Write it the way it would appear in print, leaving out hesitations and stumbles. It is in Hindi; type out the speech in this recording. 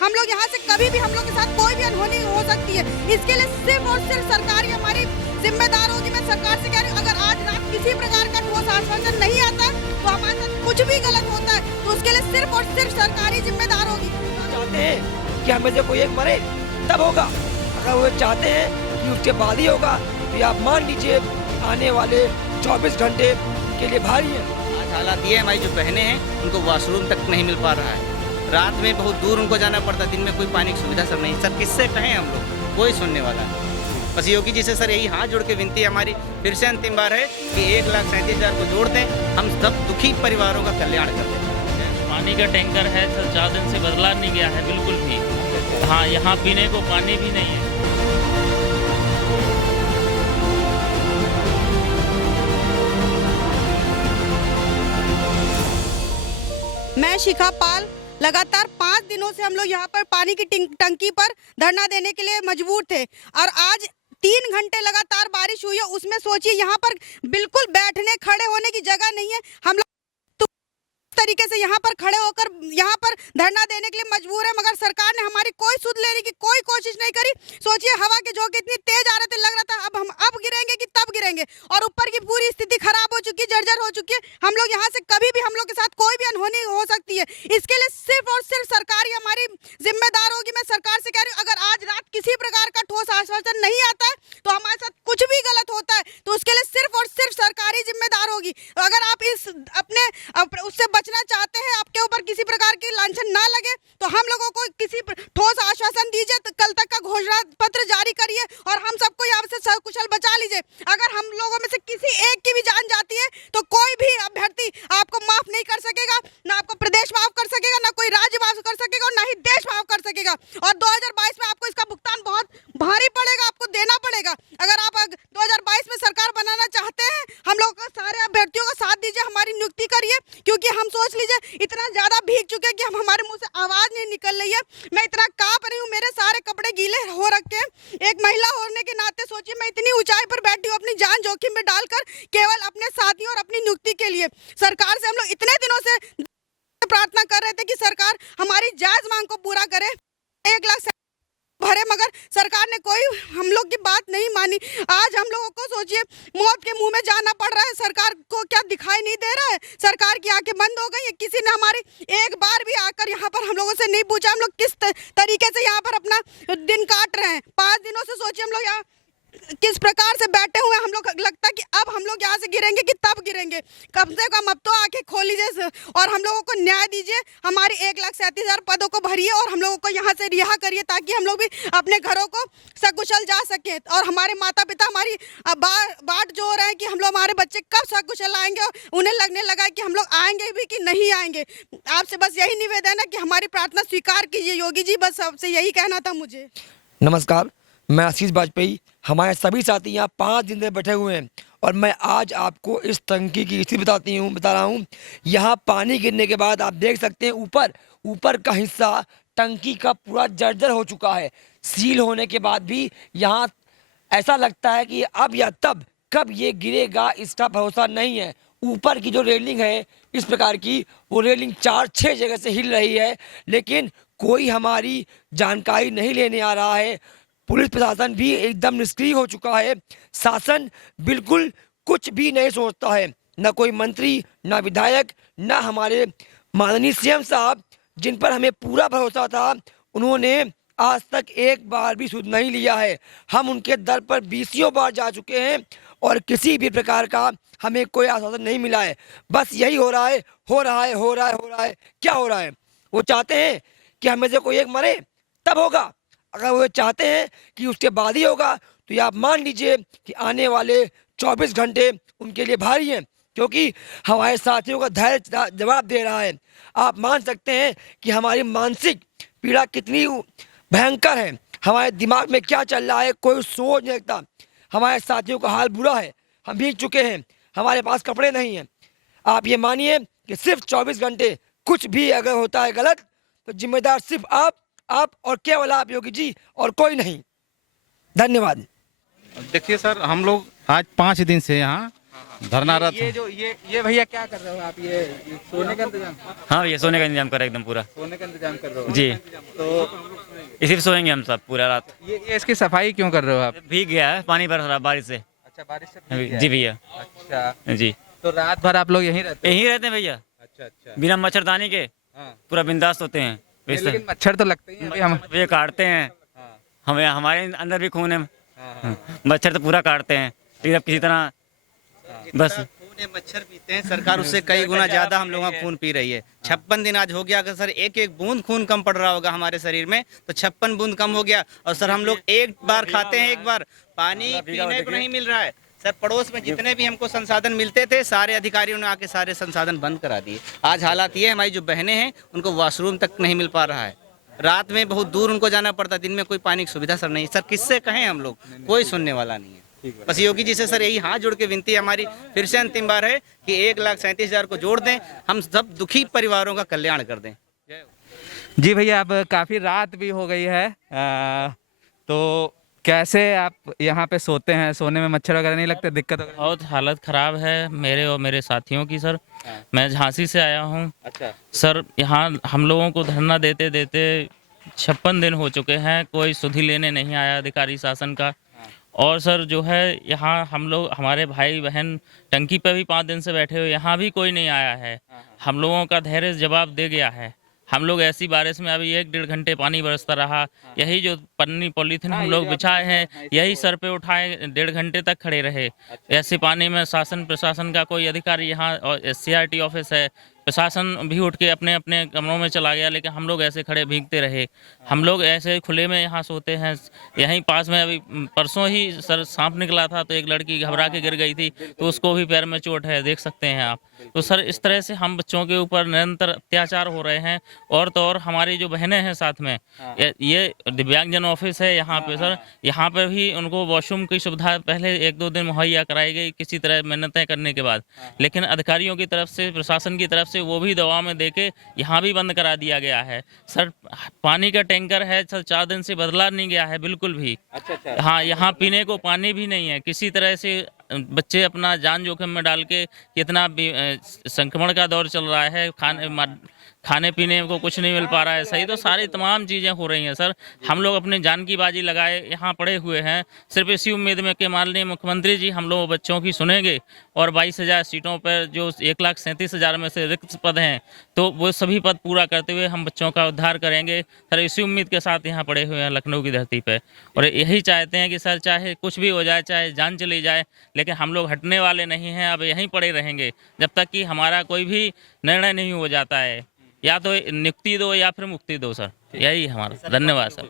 हम लोग यहाँ से कभी भी हम लोग के साथ कोई भी अनहोनी हो सकती है। इसके लिए सिर्फ और सिर्फ सरकार ही हमारी जिम्मेदार होगी। मैं सरकार से कह रही हूँ, अगर आज रात किसी प्रकार का ठोस आश्वासन नहीं आता तो हमारे साथ कुछ भी गलत होता है तो उसके लिए सिर्फ और सिर्फ सरकार ही जिम्मेदार होगी। चाहते हैं कि हमें से कोई एक मरे तब होगा, अगर वो चाहते हैं कि उसके बाद ही होगा तो आप मान लीजिए आने वाले 24 घंटे के लिए भारी है। आज हालात ये है, हमारी जो बहनें हैं उनको वॉशरूम तक नहीं मिल पा रहा है। रात में बहुत दूर उनको जाना पड़ता है, दिन में कोई पानी की सुविधा सब नहीं। सर किससे कहें हम लोग, कोई सुनने वाला नहीं। बस योगी जी से सर यही हाथ जोड़ के विनती हमारी फिर से अंतिम बार है कि 1,37,000 को जोड़ दें, हम सब दुखी परिवारों का कल्याण कर दें। पानी का टैंकर है सर, 4 दिन से बदला नहीं गया है बिल्कुल भी। हाँ, यहाँ पीने को पानी भी नहीं है। मैं शिखा पाल, लगातार 5 दिनों से हम लोग यहाँ पर पानी की टंकी पर धरना देने के लिए मजबूर थे और आज 3 घंटे लगातार बारिश हुई है। उसमें सोचिए यहाँ पर बिल्कुल बैठने खड़े होने की जगह नहीं है। हम लोग तरीके से यहाँ पर खड़े होकर यहाँ पर धरना देने के लिए मजबूर है, मगर सरकार ने हमारी कोई सुध लेने की कोई कोशिश नहीं करी। सोचिए हवा के झोंके इतनी तेज आ रहे थे, लग रहा था अब हम अब गिरेंगे कि तब गिरेंगे, और ऊपर की पूरी स्थिति खराब हो चुकी है, जर्जर हो चुकी है। हम लोग यहाँ से कभी भी हम लोग के साथ कोई भी अनहोनी हो सकती है। इसके लिए सिर्फ और सिर्फ सरकार ही हमारी जिम्मेदार होगी। मैं सरकार से कह रही हूँ, अगर आज रात किसी प्रकार का ठोस आश्वासन नहीं आता है तो हमारे साथ कुछ भी गलत होता है तो उसके लिए सिर्फ और सिर्फ सरकार ही जिम्मेदार होगी। अगर आप इस अपने उससे बचना चाहते हैं, आपके ऊपर किसी प्रकार की लांछन ना लगे तो हम लोगों को किसी ठोस आश्वासन दीजिए, तो कल तक का घोषणा पत्र जारी करिए और हम सबको यहाँ से सकुशल बचा लीजिए। अगर हम लोगों में से किसी एक की भी जान जाती है तो कोई भी अभ्यर्थी आपको माफ नहीं कर सकेगा, ना आपको प्रदेश माफ कर सकेगा, ना कोई राज्य माफ कर सकेगा और ना ही देश माफ कर सकेगा। और 2022 में आपको इसका भुगतान बहुत भारी पड़ेगा, आपको देना पड़ेगा। अगर आप 2022 में सरकार बनाना चाहते हैं, हम लोग को सारे अभ्यर्थियों का साथ दीजिए, हमारी नियुक्ति करिए, क्योंकि हम सोच लीजिए इतना ज्यादा भीग चुके हैं कि हम हमारे मुंह से आवाज नहीं निकल रही है। मैं इतना कांप रही हूँ, मेरे सारे कपड़े गीले हो रखे हैं। एक महिला होने के नाते सोचिए मैं इतनी ऊंचाई पर बैठी हूँ अपनी जान जोखिम में डालकर केवल अपने साथियों और अपनी नियुक्ति के लिए। सरकार से हम लोग इतने दिनों से प्रार्थना कर रहे थे कि सरकार हमारी जायज मांग को पूरा करे, 1 लाख भरे, मगर सरकार ने कोई हम लोग की बात नहीं मानी। आज हम लोगों को सोचिए मौत के मुंह में जाना पड़ रहा है। सरकार को क्या दिखाई नहीं दे रहा है? सरकार की आंखें बंद हो गई है। किसी ने हमारी एक बार भी आकर यहाँ पर हम लोगों से नहीं पूछा हम लोग किस तरीके से यहाँ पर अपना दिन काट रहे हैं। 5 दिनों से सोचिए हम लोग यहाँ किस प्रकार से बैठे हुए, हम लोग लगता है कि अब हम लोग यहाँ से गिरेंगे कि तब गिरेंगे। कम से कम अब तो आंखें खोल लीजिए और हम लोगों को न्याय दीजिए। हमारी 1,37,000 पदों को भरिए और हम लोगों को यहाँ से रिहा करिए ताकि हम लोग भी अपने घरों को सकुशल जा सके और हमारे माता पिता हमारी बाट जो हो रहे हैं कि हम लोग हमारे बच्चे कब सकुशल आएंगे, और उन्हें लगने लगा है कि हम लोग आएंगे भी कि नहीं आएंगे। आपसे बस यही निवेदन है कि हमारी प्रार्थना स्वीकार कीजिए योगी जी, बस सबसे यही कहना था मुझे। नमस्कार, मैं आशीष वाजपेयी। हमारे सभी साथी यहाँ 5 दिन से बैठे हुए हैं और मैं आज आपको इस टंकी की स्थिति बता रहा हूँ। यहाँ पानी गिरने के बाद आप देख सकते हैं ऊपर का हिस्सा टंकी का पूरा जर्जर हो चुका है। सील होने के बाद भी यहाँ ऐसा लगता है कि अब या तब कब ये गिरेगा इसका भरोसा नहीं है। ऊपर की जो रेलिंग है इस प्रकार की, वो रेलिंग 4-6 जगह से हिल रही है, लेकिन कोई हमारी जानकारी नहीं लेने आ रहा है। पुलिस प्रशासन भी एकदम निष्क्रिय हो चुका है। शासन बिल्कुल कुछ भी नहीं सोचता है, न कोई मंत्री, न विधायक, न हमारे माननीय सीएम साहब जिन पर हमें पूरा भरोसा था, उन्होंने आज तक एक बार भी सुध नहीं लिया है। हम उनके दर पर 20 बार जा चुके हैं और किसी भी प्रकार का हमें कोई आश्वासन नहीं मिला है। बस यही हो रहा है। क्या हो रहा है? वो चाहते हैं कि हमें से कोई एक मरे तब होगा, अगर वो चाहते हैं कि उसके बाद ही होगा तो ये आप मान लीजिए कि आने वाले 24 घंटे उनके लिए भारी हैं, क्योंकि हमारे साथियों का धैर्य जवाब दे रहा है। आप मान सकते हैं कि हमारी मानसिक पीड़ा कितनी भयंकर है, हमारे दिमाग में क्या चल रहा है कोई सोच नहीं सकता। हमारे साथियों का हाल बुरा है, हम भीग चुके हैं, हमारे पास कपड़े नहीं हैं। आप ये मानिए कि सिर्फ 24 घंटे कुछ भी अगर होता है गलत तो जिम्मेदार सिर्फ आप और केवल आप योगी जी और कोई नहीं। धन्यवाद। देखिए सर, हम लोग आज 5 दिन से यहाँ धरनारत ये जो ये भैया क्या कर रहे हो आप? ये सोने का इंतजाम, हाँ ये सोने का इंतजाम करें एकदम पूरा। सोने का इंतजाम कर रहे हो जी, तो इसी पे सोएंगे हम सब पूरा रात। ये इसकी सफाई क्यों कर रहे हो आप? भीग गया है, पानी बरस रहा बारिश से। अच्छा, बारिश से भीग गया जी है। भैया। अच्छा, जी, तो रात भर आप लोग यहीं रहते हो? यहीं रहते हैं भैया, अच्छा अच्छा। बिना मच्छरदानी के हाँ, पूरा बिंदास होते हैं। लेकिन मच्छर तो लगते ही हैं अभी हम। ये काटते हैं, हाँ, हमें हमारे अंदर भी खून है, हाँ, हाँ। मच्छर तो पूरा काटते हैं, लेकिन अब किसी तरह बस खून है, मच्छर पीते हैं, सरकार उससे कई गुना ज्यादा हम लोगों का खून पी रही है। 56 दिन आज हो गया। अगर सर एक एक बूंद खून कम पड़ रहा होगा हमारे शरीर में तो 56 बूंद कम हो गया। और सर हम लोग एक बार खाते हैं, एक बार पानी पीने को नहीं मिल रहा है। सर पड़ोस में जितने भी हमको संसाधन मिलते थे सारे अधिकारियों ने आके सारे संसाधन बंद करा दिए। आज हालात ये है, हमारी जो बहनें हैं उनको वॉशरूम तक नहीं मिल पा रहा है। रात में बहुत दूर उनको जाना पड़ता है, दिन में कोई पानी की सुविधा सर नहीं। सर किससे कहें हम लोग, कोई सुनने वाला नहीं है। बस योगी जी से सर यही हाथ जोड़ के विनती हमारी फिर से अंतिम बार है कि 1,37,000 को जोड़ दें, हम सब दुखी परिवारों का कल्याण कर दें। जी भैया, अब काफ़ी रात भी हो गई है, तो कैसे आप यहाँ पे सोते हैं? सोने में मच्छर वगैरह नहीं लगते? दिक्कत वगैरह? बहुत हालत ख़राब है मेरे और मेरे साथियों की सर। मैं झांसी से आया हूँ अच्छा, सर। यहाँ हम लोगों को धरना देते देते 56 दिन हो चुके हैं, कोई सुधि लेने नहीं आया अधिकारी शासन का। और सर जो है यहाँ हम लोग, हमारे भाई बहन टंकी पे भी 5 दिन से बैठे हुए, यहाँ भी कोई नहीं आया है। हम लोगों का धैर्य जवाब दे गया है। हम लोग ऐसी बारिश में अभी 1-1.5 घंटे पानी बरसता रहा, यही जो पन्नी पॉलीथीन हम लोग बिछाए हैं यही सर पे उठाए 1.5 घंटे तक खड़े रहे। ऐसे पानी में शासन प्रशासन का कोई अधिकारी, यहाँ CRT ऑफिस है, प्रशासन भी उठ के अपने अपने कमरों में चला गया, लेकिन हम लोग ऐसे खड़े भीगते रहे। हम लोग ऐसे खुले में यहाँ सोते हैं। यहीं पास में अभी परसों ही सर सांप निकला था तो एक लड़की घबरा के गिर गई थी, तो उसको भी पैर में चोट है, देख सकते हैं आप। तो सर इस तरह से हम बच्चों के ऊपर निरंतर अत्याचार हो रहे हैं। और तो और हमारी जो बहनें हैं साथ में, ये दिव्यांगजन ऑफिस है यहाँ पे सर, यहाँ पे भी उनको वॉशरूम की सुविधा पहले 1-2 दिन मुहैया कराई गई किसी तरह मिन्नतें करने के बाद, लेकिन अधिकारियों की तरफ से, प्रशासन की तरफ से वो भी दवा में देके यहाँ भी बंद करा दिया गया है। सर पानी का टैंकर है सर, 4 दिन से बदला नहीं गया है बिल्कुल भी। अच्छा। हाँ, यहाँ पीने को पानी भी नहीं है। किसी तरह से बच्चे अपना जान जोखिम में डाल के, कितना संक्रमण का दौर चल रहा है, खाने पीने को कुछ नहीं मिल पा रहा है सही, तो सारी तमाम चीज़ें हो रही हैं सर। हम लोग अपने जान की बाजी लगाए यहाँ पड़े हुए हैं, सिर्फ इसी उम्मीद में कि माननीय मुख्यमंत्री जी हम लोग बच्चों की सुनेंगे और 22,000 सीटों पर जो 1,37,000 में से रिक्त पद हैं तो वो सभी पद पूरा करते हुए हम बच्चों का उद्धार करेंगे सर। इसी उम्मीद के साथ यहाँ पड़े हुए हैं लखनऊ की धरती पर, और यही चाहते हैं कि सर चाहे कुछ भी हो जाए, चाहे जान चली जाए, लेकिन हम लोग हटने वाले नहीं हैं। अब यहीं पड़े रहेंगे जब तक कि हमारा कोई भी निर्णय नहीं हो जाता है, या तो नियुक्ति दो या फिर मुक्ति दो सर। यही हमारा। धन्यवाद सर।